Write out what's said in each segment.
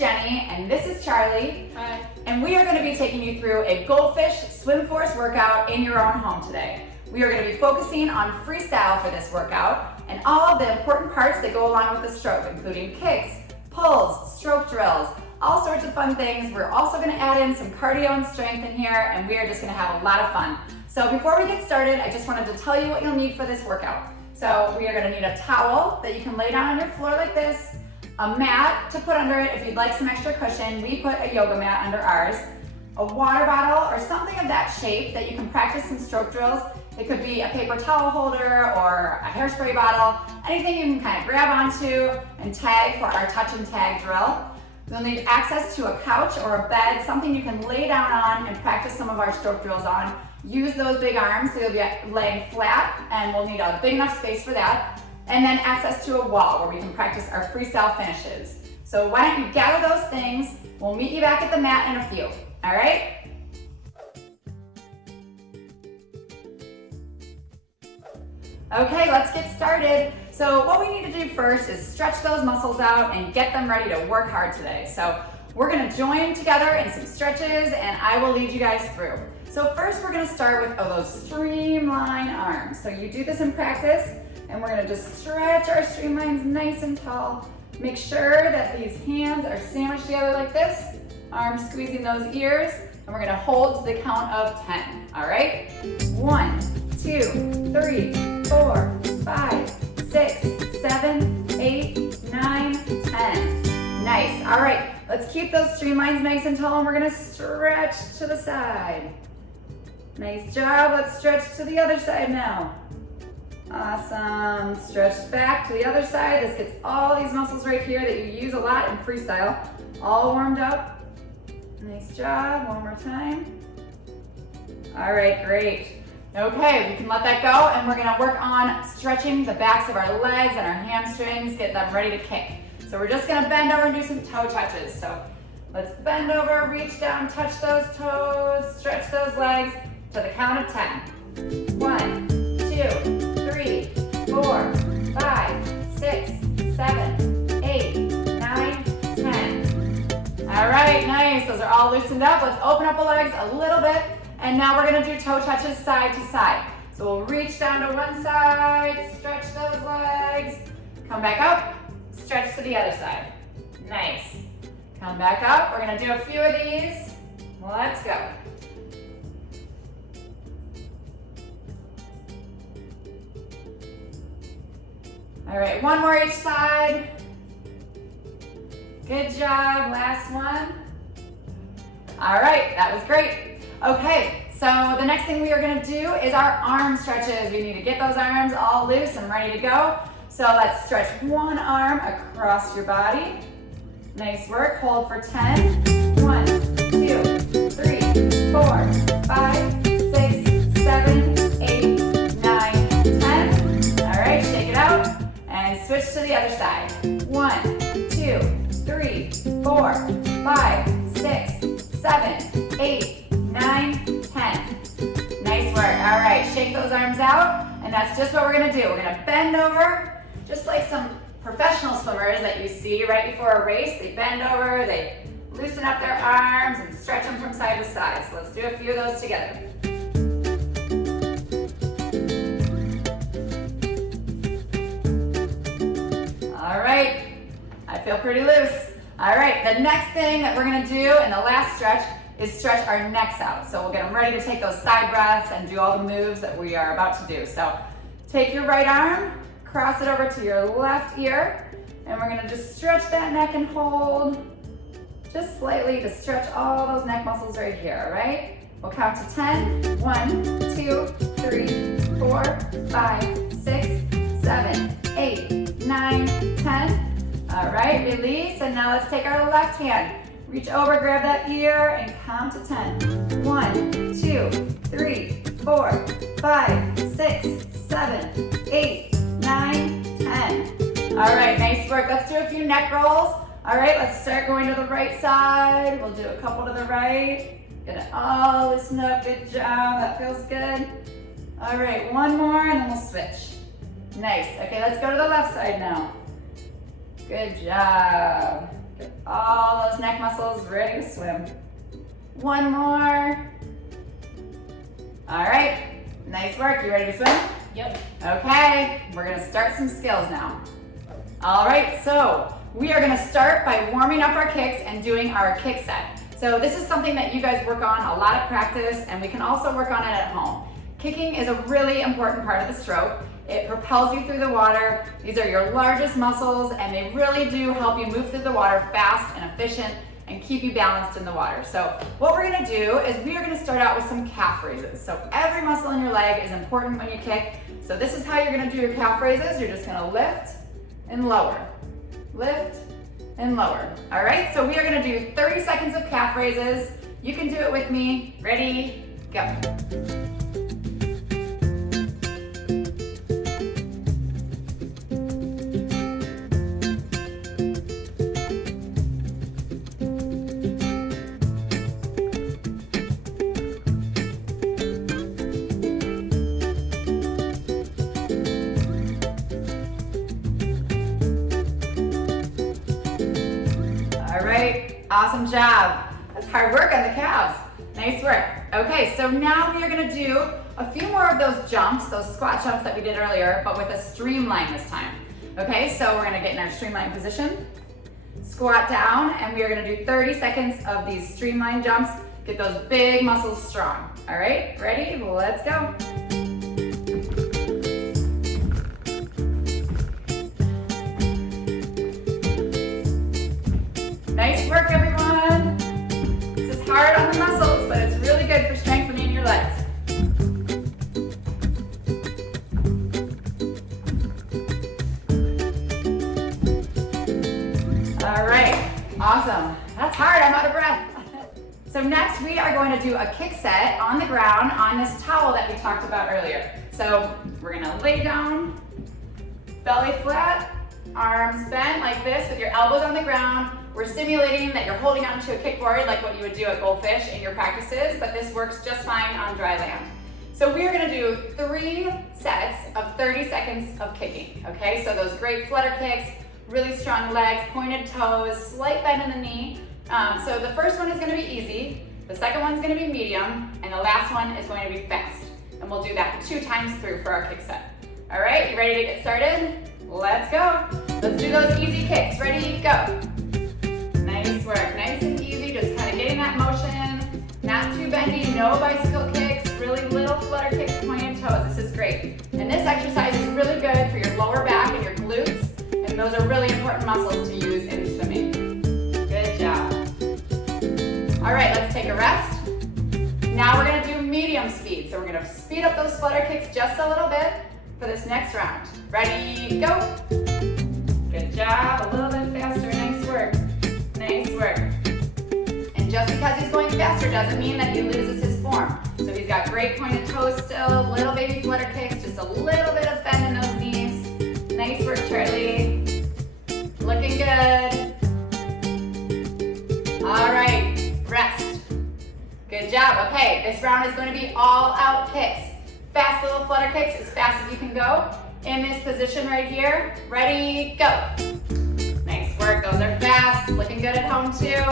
Jenny, and this is Charlie. Hi. And we are going to be taking you through a Goldfish Swim Force workout in your own home today. We are going to be focusing on freestyle for this workout and all of the important parts that go along with the stroke, including kicks, pulls, stroke drills, all sorts of fun things. We're also going to add in some cardio and strength in here, and we are just going to have a lot of fun. So before we get started, I just wanted to tell you what you'll need for this workout. So we are going to need a towel that you can lay down on your floor like this, a mat to put under it if you'd like some extra cushion. We put a yoga mat under ours, a water bottle or something of that shape that you can practice some stroke drills. It could be a paper towel holder or a hairspray bottle, anything you can kind of grab onto and tag for our touch and tag drill. You'll need access to a couch or a bed, something you can lay down on and practice some of our stroke drills on. Use those big arms so you'll be laying flat, and we'll need a big enough space for that. And then access to a wall where we can practice our freestyle finishes. So why don't you gather those things? We'll meet you back at the mat in a few, all right? Okay, let's get started. So what we need to do first is stretch those muscles out and get them ready to work hard today. So we're gonna join together in some stretches and I will lead you guys through. So first we're gonna start with those streamline arms. So you do this in practice, and we're gonna just stretch our streamlines nice and tall. Make sure that these hands are sandwiched together like this, arms squeezing those ears, and we're gonna hold to the count of 10, all right? 1, 2, 3, 4, 5, 6, 7, 8, 9, 10. Nice, all right, let's keep those streamlines nice and tall, and we're gonna stretch to the side. Nice job, let's stretch to the other side now. Awesome, stretch back to the other side. This gets all these muscles right here that you use a lot in freestyle, all warmed up. Nice job, one more time. All right, great. Okay, we can let that go, and we're gonna work on stretching the backs of our legs and our hamstrings, get them ready to kick. So we're just gonna bend over and do some toe touches. So let's bend over, reach down, touch those toes, stretch those legs to the count of 10. 1, 2, 3, 4, 5, 6, 7, 8, 9, 10. All right, nice. Those are all loosened up. Let's open up the legs a little bit. And now we're gonna do toe touches side to side. So we'll reach down to one side, stretch those legs, come back up, stretch to the other side. Nice. Come back up. We're gonna do a few of these. Let's go. All right, one more each side. Good job, last one. All right, that was great. Okay, so the next thing we are gonna do is our arm stretches. We need to get those arms all loose and ready to go. So let's stretch one arm across your body. Nice work, hold for 10. 1, 2, 3, 4, 5, 6, 7, 8, 9, 10. All right, shake it out. And switch to the other side. 1, 2, 3, 4, 5, 6, 7, 8, 9, 10. Nice work. All right, shake those arms out, and that's just what we're gonna do. We're gonna bend over, just like some professional swimmers that you see right before a race. They bend over, they loosen up their arms and stretch them from side to side. So let's do a few of those together. All right, I feel pretty loose. All right, the next thing that we're gonna do in the last stretch is stretch our necks out. So we'll get them ready to take those side breaths and do all the moves that we are about to do. So take your right arm, cross it over to your left ear, and we're gonna just stretch that neck and hold just slightly to stretch all those neck muscles right here, all right? We'll count to 10. 1, 2, 3, 4, 5, 6, 7, 8, 9, 10. All right, release, and now let's take our left hand. Reach over, grab that ear, and count to 10. 1, 2, 3, 4, 5, 6, 7, 8, 9, 10. All right, nice work. Let's do a few neck rolls. All right, let's start going to the right side. We'll do a couple to the right. Get it all loosened up. Good job. That feels good. All right, one more, and then we'll switch. Nice. Okay, let's go to the left side now. Good job. Get all those neck muscles ready to swim. One more. All right, nice work. You ready to swim? Yep. Okay, we're gonna start some skills now. All right, so we are gonna start by warming up our kicks and doing our kick set. So this is something that you guys work on a lot of practice, and we can also work on it at home. Kicking is a really important part of the stroke. It propels you through the water. These are your largest muscles, and they really do help you move through the water fast and efficient and keep you balanced in the water. So what we're gonna do is we are gonna start out with some calf raises. So every muscle in your leg is important when you kick. So this is how you're gonna do your calf raises. You're just gonna lift and lower, lift and lower. All right, so we are gonna do 30 seconds of calf raises. You can do it with me. Ready, go. Awesome job. That's hard work on the calves. Nice work. Okay, so now we are gonna do a few more of those jumps, those squat jumps that we did earlier, but with a streamline this time. Okay, so we're gonna get in our streamline position, squat down, and we are gonna do 30 seconds of these streamline jumps. Get those big muscles strong. All right, ready? Let's go. Nice work, everyone. This is hard on the muscles, but it's really good for strengthening your legs. All right, awesome. That's hard, I'm out of breath. So next we are going to do a kick set on the ground on this towel that we talked about earlier. So we're gonna lay down, belly flat, arms bent like this with your elbows on the ground. We're simulating that you're holding onto a kickboard like what you would do at Goldfish in your practices, but this works just fine on dry land. So we are gonna do 3 sets of 30 seconds of kicking, okay? So those great flutter kicks, really strong legs, pointed toes, slight bend in the knee. So the first one is gonna be easy, the second one's gonna be medium, and the last one is going to be fast. And we'll do that 2 times through for our kick set. All right, you ready to get started? Let's go. Let's do those easy kicks. Ready, go. Nice work, nice and easy, just kind of getting that motion, not too bendy, no bicycle kicks, really little flutter kicks, pointed toes. This is great. And this exercise is really good for your lower back and your glutes, and those are really important muscles to use in swimming. Good job. All right, let's take a rest. Now we're gonna do medium speed. So we're gonna speed up those flutter kicks just a little bit for this next round. Ready, go. Good job, a little bit faster, nice work. Nice work. And just because he's going faster doesn't mean that he loses his form. So he's got great pointed toes still, little baby flutter kicks, just a little bit of bend in those knees. Nice work, Charlie. Looking good. All right, rest. Good job. Okay, this round is going to be all out kicks. Fast little flutter kicks as fast as you can go. In this position right here. Ready, go. Nice work, those are fast. Looking good at home too.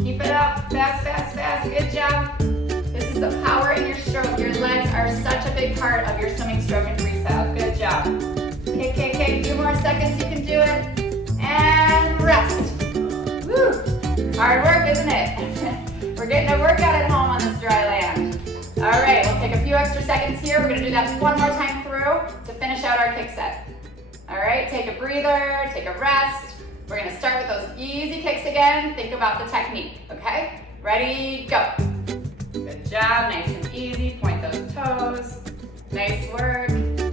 Keep it up, fast, fast, fast, good job. This is the power in your stroke. Your legs are such a big part of your swimming stroke and freestyle. Good job. Okay, a few more seconds, you can do it. And rest. Woo, hard work, isn't it? We're getting a workout at home on this dry land. All right, we'll take a few extra seconds here. We're gonna do that one more time through to finish out our kick set. All right, take a breather, take a rest. We're gonna start with those easy kicks again. Think about the technique, okay? Ready, go. Good job, nice and easy. Point those toes. Nice work,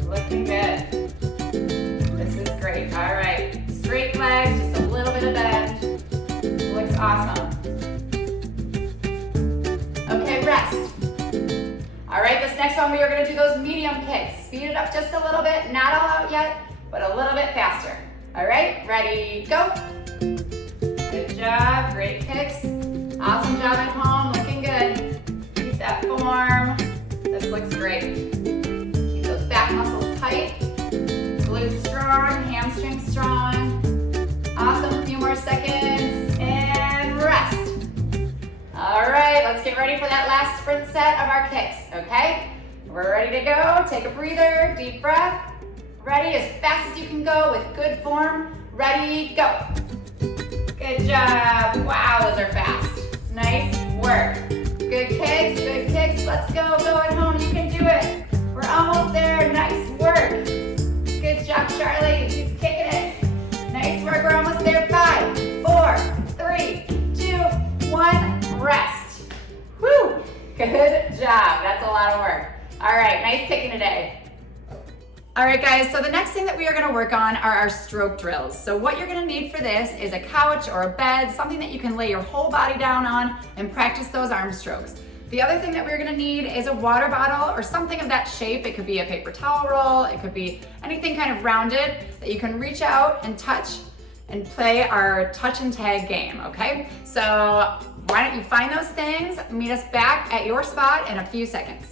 looking good. This is great, all right. Straight legs, just a little bit of bend. Looks awesome. Okay, rest. All right, this next one we are gonna do those medium kicks. Speed it up just a little bit, not all out yet, but a little bit faster. All right, ready, go. Good job, great kicks. Awesome job at home, looking good. Keep that form. This looks great. Keep those back muscles tight. Glutes strong, hamstrings strong. Awesome, a few more seconds, and rest. ready for that last sprint set of our kicks, okay? We're ready to go. Take a breather, deep breath. Ready as fast as you can go with good form. Ready, go. Good job. Wow, those are fast. Nice work. Good kicks, good kicks. Let's go, go at home. You can do it. We're almost there. Nice work. Good job, Charlie. He's kicking it. Nice work. We're almost there. 5, 4, 3, 2, 1. Rest. Whew. Good job. That's a lot of work. All right, nice kicking today. All right, guys, so the next thing that we are gonna work on are our stroke drills. So what you're gonna need for this is a couch or a bed, something that you can lay your whole body down on and practice those arm strokes. The other thing that we're gonna need is a water bottle or something of that shape. It could be a paper towel roll, it could be anything kind of rounded that you can reach out and touch and play our touch and tag game, okay? So why don't you find those things, meet us back at your spot in a few seconds.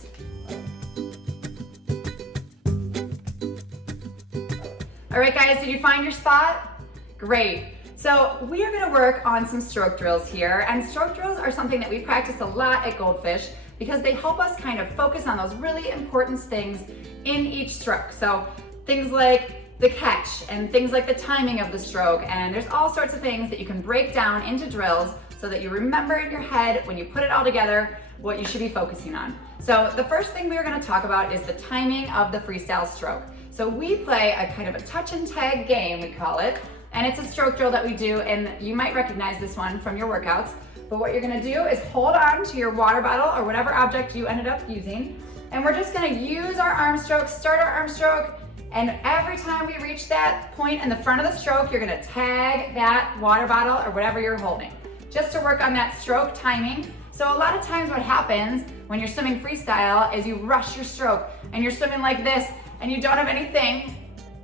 All right, guys, did you find your spot? Great. So we are gonna work on some stroke drills here, and stroke drills are something that we practice a lot at Goldfish because they help us kind of focus on those really important things in each stroke. So things like the catch and things like the timing of the stroke, and there's all sorts of things that you can break down into drills so that you remember in your head when you put it all together what you should be focusing on. So the first thing we're gonna talk about is the timing of the freestyle stroke. So we play a kind of a touch and tag game, we call it, and it's a stroke drill that we do, and you might recognize this one from your workouts. But what you're gonna do is hold on to your water bottle or whatever object you ended up using, and we're just gonna use our arm stroke, start our arm stroke, and every time we reach that point in the front of the stroke, you're gonna tag that water bottle or whatever you're holding, just to work on that stroke timing. So a lot of times what happens when you're swimming freestyle is you rush your stroke, and you're swimming like this, and you don't have anything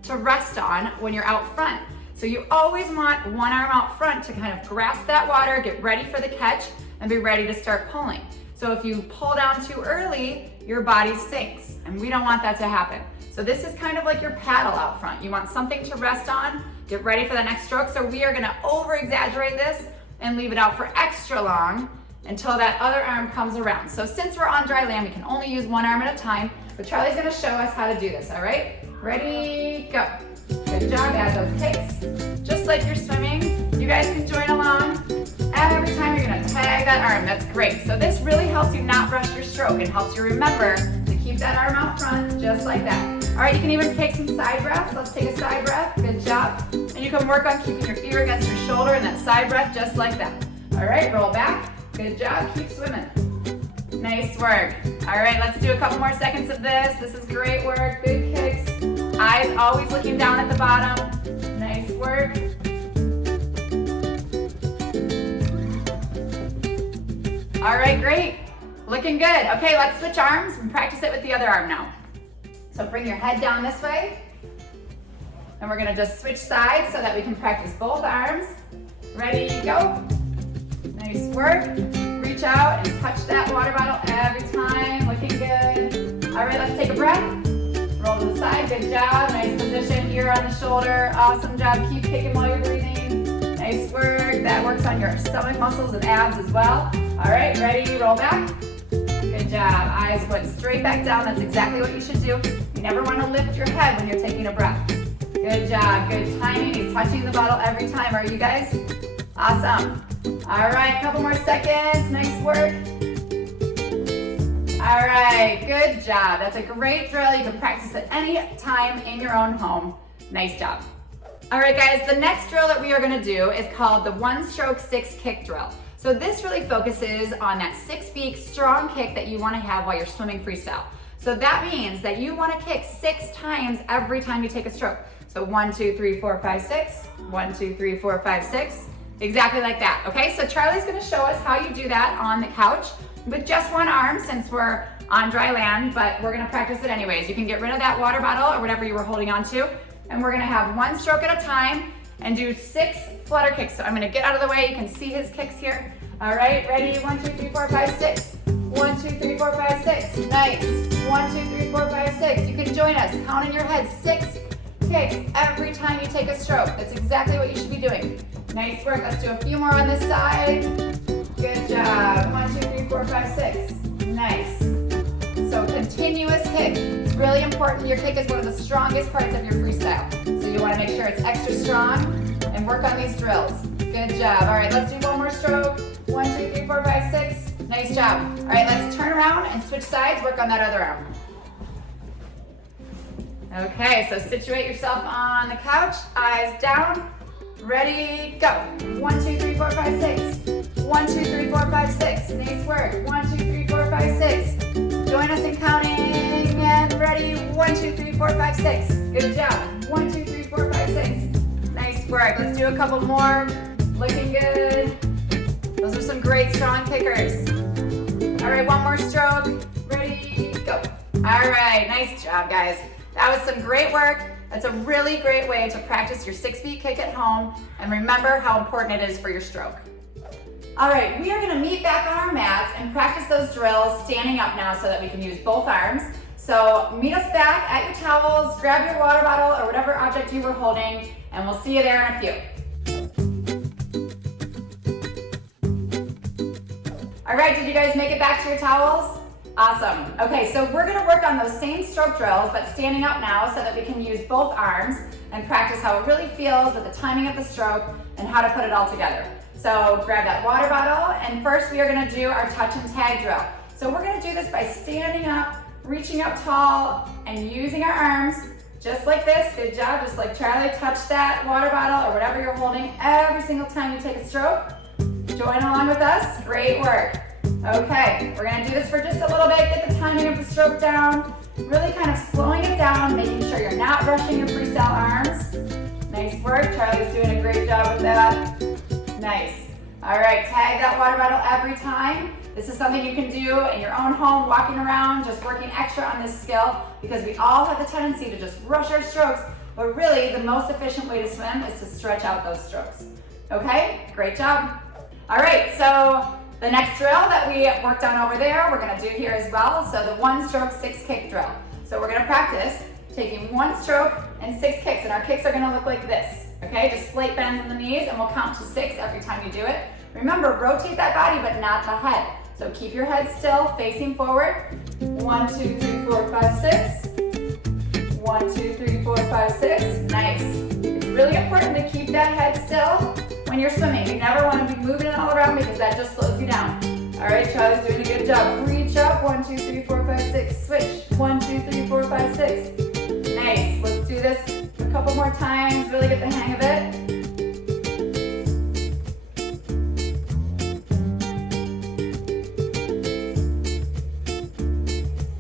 to rest on when you're out front. So you always want one arm out front to kind of grasp that water, get ready for the catch, and be ready to start pulling. So if you pull down too early, your body sinks, and we don't want that to happen. So this is kind of like your paddle out front. You want something to rest on, get ready for the next stroke. So we are gonna over-exaggerate this and leave it out for extra long until that other arm comes around. So since we're on dry land, we can only use one arm at a time, but Charlie's gonna show us how to do this, all right? Ready, go. Good job, add those kicks. Just like you're swimming, you guys can join along. And every time you're gonna tag that arm, that's great. So this really helps you not rush your stroke. It helps you remember to keep that arm out front, just like that. All right, you can even take some side breaths. Let's take a side breath, good job. And you can work on keeping your ear against your shoulder in that side breath, just like that. All right, roll back, good job, keep swimming. Nice work. All right, let's do a couple more seconds of this. This is great work, big kicks. Eyes always looking down at the bottom. Nice work. All right, great. Looking good. Okay, let's switch arms and practice it with the other arm now. So bring your head down this way. And we're gonna just switch sides so that we can practice both arms. Ready, go. Nice work. Reach out and touch that water bottle every time. Looking good. All right, let's take a breath. Roll to the side. Good job. Nice position. Ear on the shoulder. Awesome job. Keep kicking while you're breathing. Nice work. That works on your stomach muscles and abs as well. All right, ready? Roll back. Good job. Eyes went straight back down. That's exactly what you should do. You never want to lift your head when you're taking a breath. Good job. Good timing. He's touching the bottle every time. Are you guys? Awesome. All right, couple more seconds. Nice work. All right, good job. That's a great drill. You can practice at any time in your own home. Nice job. All right, guys, the next drill that we are gonna do is called the 1-stroke 6-kick drill. So this really focuses on that 6-beak strong kick that you wanna have while you're swimming freestyle. So that means that you wanna kick 6 times every time you take a stroke. So 1, 2, 3, 4, 5, 6. 1, 2, 3, 4, 5, 6. Exactly like that, okay? So Charlie's gonna show us how you do that on the couch with just one arm since we're on dry land, but we're gonna practice it anyways. You can get rid of that water bottle or whatever you were holding on to, and we're gonna have 1 stroke at a time and do 6 flutter kicks. So I'm gonna get out of the way. You can see his kicks here. All right, ready? 1, 2, 3, 4, 5, 6. 1, 2, 3, 4, 5, 6. Nice. 1, 2, 3, 4, 5, 6. You can join us. Count in your head 6 kicks every time you take a stroke. That's exactly what you should be doing. Nice work. Let's do a few more on this side. Good job. 1, 2, 3, 4, 4, 5, 6. Nice. So continuous kick. It's really important. Your kick is one of the strongest parts of your freestyle. So you want to make sure it's extra strong and work on these drills. Good job. All right, let's do one more stroke. 1, 2, 3, 4, 5, 6. Nice job. All right, let's turn around and switch sides. Work on that other arm. Okay, so situate yourself on the couch. Eyes down. Ready, go. 1, 2, 3, 4, 5, 6. 1, 2, 3, 4, 5, 6. Nice work. 1, 2, 3, 4, 5, 6. Join us in counting and ready. 1, 2, 3, 4, 5, 6. Good job. 1, 2, 3, 4, 5, 6. Nice work. Let's do a couple more. Looking good. Those are some great strong kickers. All right, one more stroke. Ready, go. All right, nice job, guys. That was some great work. That's a really great way to practice your 6-feet kick at home, and remember how important it is for your stroke. All right, we are gonna meet back on our mats and practice those drills standing up now so that we can use both arms. So meet us back at your towels, grab your water bottle or whatever object you were holding, and we'll see you there in a few. All right, did you guys make it back to your towels? Awesome. Okay, so we're gonna work on those same stroke drills, but standing up now so that we can use both arms and practice how it really feels with the timing of the stroke and how to put it all together. So grab that water bottle, and first we are gonna do our touch and tag drill. So we're gonna do this by standing up, reaching up tall, and using our arms just like this. Good job, just like Charlie. Touch that water bottle or whatever you're holding every single time you take a stroke. Join along with us, great work. Okay, we're gonna do this for just a little bit, get the timing of the stroke down, really kind of slowing it down, making sure you're not rushing your freestyle arms. Nice work, Charlie's doing a great job with that. Nice. All right, tag that water bottle every time. This is something you can do in your own home, walking around, just working extra on this skill, because we all have the tendency to just rush our strokes, but really the most efficient way to swim is to stretch out those strokes. Okay, great job. All right, so the next drill that we worked on over there, we're gonna do here as well. So the 1-stroke 6-kick drill. So we're gonna practice taking 1 stroke and 6 kicks, and our kicks are gonna look like this. Okay, just slight bends in the knees, and we'll count to 6 every time you do it. Remember, rotate that body, but not the head. So keep your head still, facing forward. 1, 2, 3, 4, 5, 6. 1, 2, 3, 4, 5, 6. Nice. It's really important to keep that head still when you're swimming. You never want to be moving it all around because that just slows you down. All right, Charlie's doing a good job. Reach up. 1, 2, 3, 4, 5, 6. Switch. 1, 2, 3, 4, 5, 6. Nice. Let's do this a couple more times. Really get the hang of it.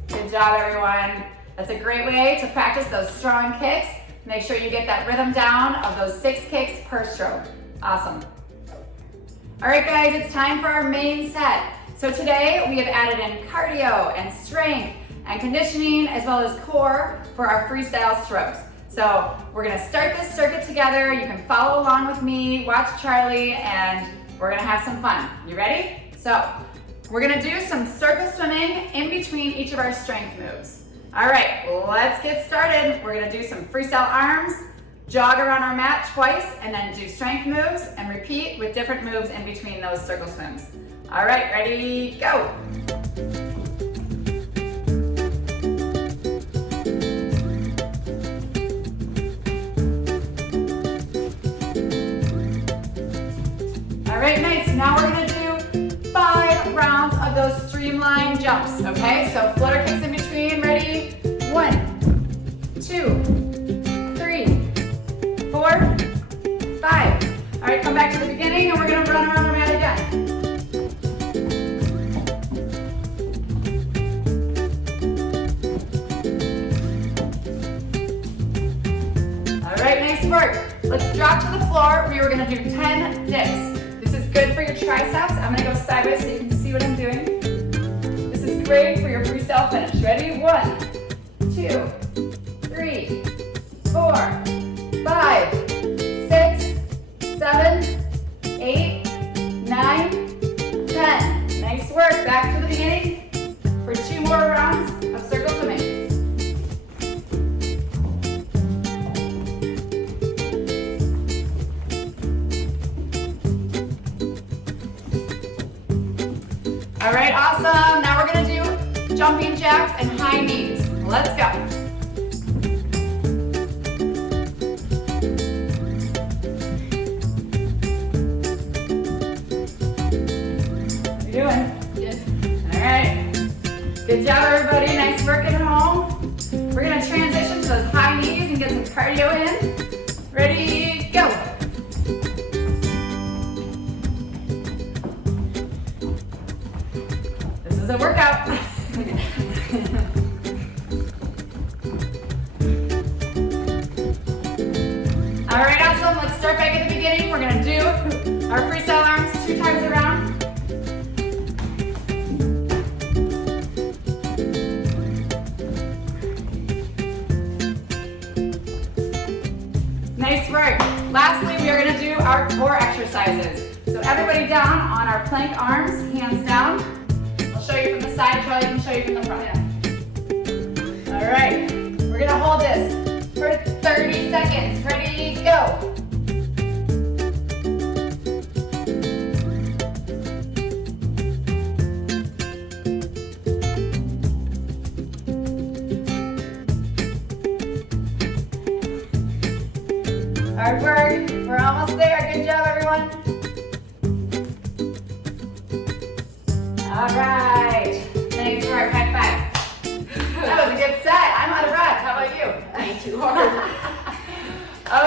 Good job, everyone. That's a great way to practice those strong kicks. Make sure you get that rhythm down of those 6 kicks per stroke. Awesome. All right, guys, it's time for our main set. So today we have added in cardio and strength and conditioning as well as core for our freestyle strokes. So we're gonna start this circuit together. You can follow along with me, watch Charlie, and we're gonna have some fun. You ready? So we're gonna do some circle swimming in between each of our strength moves. All right, let's get started. We're gonna do some freestyle arms, jog around our mat twice, and then do strength moves and repeat with different moves in between those circle swims. All right, ready, go. All right, nice. Now we're gonna do 5 rounds of those streamline jumps, okay? So flutter kicks in between, ready? 1, 2, 3, 4, 5. All right, come back to the beginning and we're gonna run around the mat again. All right, nice work. Let's drop to the floor. We are gonna do 10 dips. This is good for your triceps. I'm gonna go sideways so you can see what I'm doing. This is great for your freestyle finish. Ready? 1, 2, 3, 4, 5, 6, 7, 8, 9, 10. Nice work. Back to the beginning for 2 more rounds of circle swimming. All right, awesome. Now we're gonna do jumping jacks and high knees. Let's go. How you doing? Good. All right. Good job, everybody. Nice work at home. We're gonna transition to those high knees and get some cardio in. Ready, go. This is a workout. All right, awesome. Let's start back at the beginning. We're gonna do our freestyle arms 2 times around. Nice work. Lastly, we are gonna do our core exercises. So everybody down on our plank arms, hands down. I'll show you from the side, Charlie can show you from the front. All right, we're gonna hold this for 30 seconds. Ready, go. Hard work. We're almost there. Good job, everyone. All right. Nice work. High five. That was a good set. I'm out of breath. How about you? Too hard.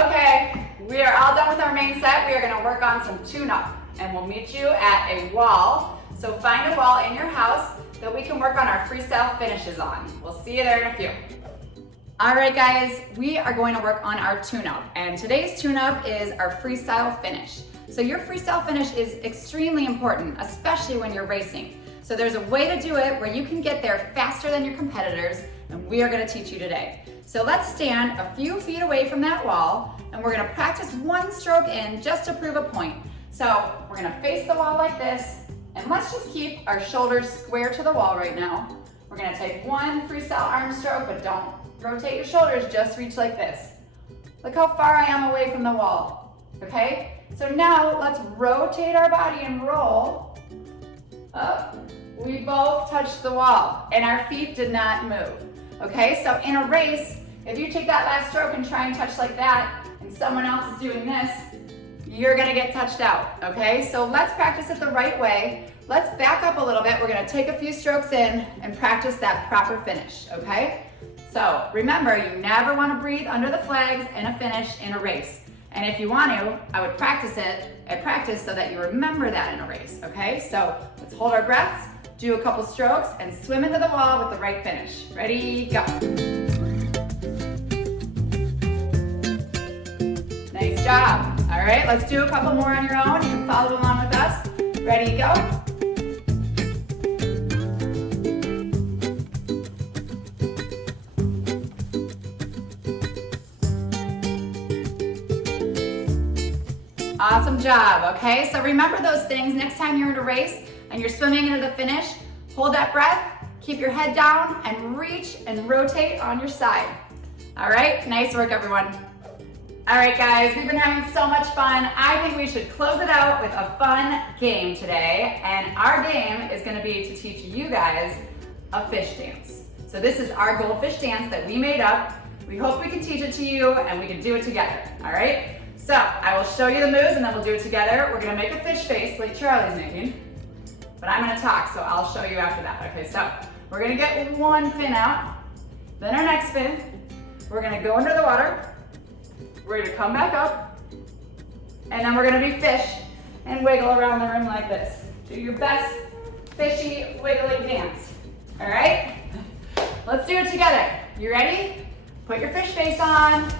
Okay. We are all done with our main set. We are going to work on some tune-up, and we'll meet you at a wall. So find a wall in your house that we can work on our freestyle finishes on. We'll see you there in a few. All right, guys, we are going to work on our tune-up, and today's tune-up is our freestyle finish. So your freestyle finish is extremely important, especially when you're racing. So there's a way to do it where you can get there faster than your competitors, and we are going to teach you today. So let's stand a few feet away from that wall, and we're going to practice one stroke in just to prove a point. So we're going to face the wall like this, and let's just keep our shoulders square to the wall right now. We're going to take one freestyle arm stroke, but don't rotate your shoulders, just reach like this. Look how far I am away from the wall, okay? So now let's rotate our body and roll up. We both touched the wall and our feet did not move, okay? So in a race, if you take that last stroke and try and touch like that and someone else is doing this, you're gonna get touched out, okay? So let's practice it the right way. Let's back up a little bit. We're gonna take a few strokes in and practice that proper finish, okay? So remember, you never want to breathe under the flags in a finish in a race. And if you want to, I would practice it at practice so that you remember that in a race, okay? So let's hold our breaths, do a couple strokes, and swim into the wall with the right finish. Ready, go. Nice job. All right, let's do a couple more on your own. You can follow along with us. Ready, go. Awesome job, okay? So remember those things next time you're in a race and you're swimming into the finish. Hold that breath, keep your head down, and reach and rotate on your side. All right, nice work, everyone. All right, guys, we've been having so much fun. I think we should close it out with a fun game today. And our game is gonna be to teach you guys a fish dance. So this is our goldfish dance that we made up. We hope we can teach it to you and we can do it together, all right? So I will show you the moves and then we'll do it together. We're gonna make a fish face like Charlie's making, but I'm gonna talk, so I'll show you after that. Okay, so we're gonna get one fin out, then our next fin. We're gonna go under the water. We're gonna come back up, and then we're gonna be fish and wiggle around the rim like this. Do your best fishy wiggling dance, all right? Let's do it together. You ready? Put your fish face on.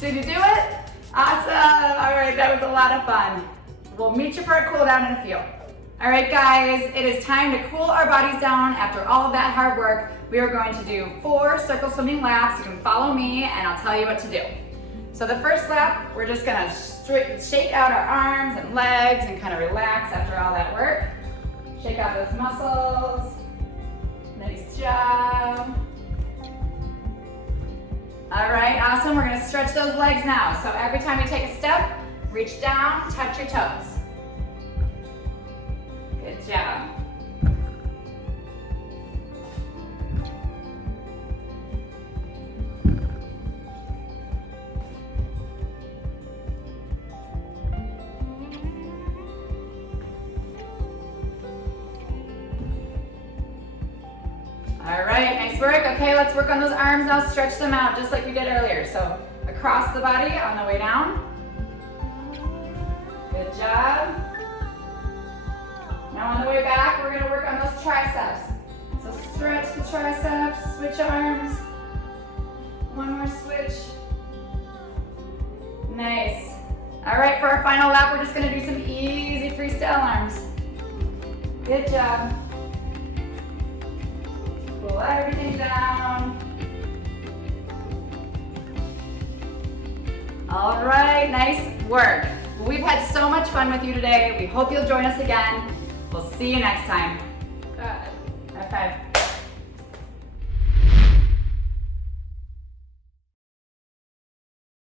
Did you do it? Awesome. All right, that was a lot of fun. We'll meet you for a cool down in a few. All right, guys, it is time to cool our bodies down after all of that hard work. We are going to do 4 circle swimming laps. You can follow me and I'll tell you what to do. So the first lap, we're just gonna shake out our arms and legs and kind of relax after all that work. Shake out those muscles. Nice job. All right, awesome. We're gonna stretch those legs now. So every time you take a step, reach down, touch your toes. Good job. All right, nice work. Okay, let's work on those arms now. Stretch them out just like we did earlier. So across the body on the way down. Good job. Now on the way back, we're gonna work on those triceps. So stretch the triceps, switch arms. One more switch. Nice. All right, for our final lap, we're just gonna do some easy freestyle arms. Good job. Pull everything down. All right, nice work. Well, we've had so much fun with you today. We hope you'll join us again. We'll see you next time. Good. High five.